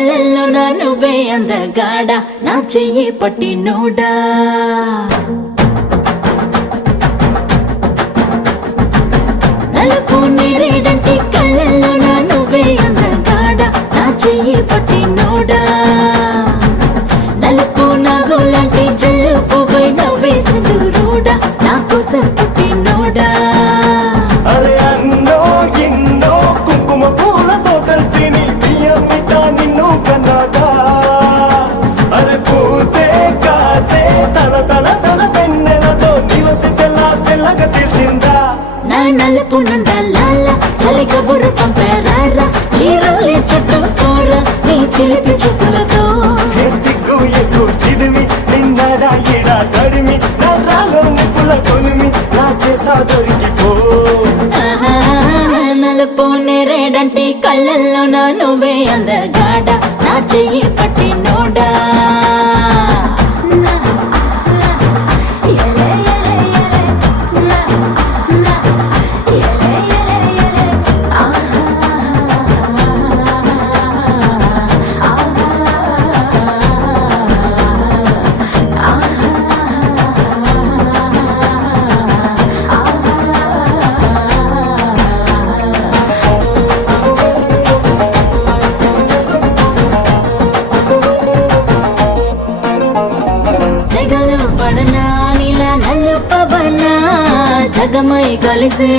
కళ్ళల్లో నా నువ్వే అందగాడ నా చెయ్యి పట్టి నోడా నలుపు నేరేడంటి కళ్ళల్లో నా నువ్వే అందగాడ నా చెయ్యి పట్టి నోడా నలుపు నాగులాంటి జల్లు పువ్వై నవ్వే చంద్రుడా నా కోసం పుట్టి నోడా అరే అన్నో ఎన్నో కుంకుమ పూలతో కల్తీని బియ్యమిట నిన్ను కన్నాదా అరే పూసే కాసే తన తన తన వెన్నెలతో నిలసి తెల్లగా తెలిసిందా నా నలుపు నందలాల చలి కబురు పంపారా చీరలి చుట్టూ కూర నీ చిలిపి చూపులతో సిగ్గు ఎక్కువ చిదిమి నిన్నడా ఎడా తడిమి నరాలో నిప్పుల కొలిమి నా చేస్తా దొరికిపో నలుపు నేరేడంటి కళ్ళల్లో నా నువ్వే అందగాడ నా చెయ్యి పట్టి నోడా సెగలు పడనా నీల నలుపవనా సగమై కలిసే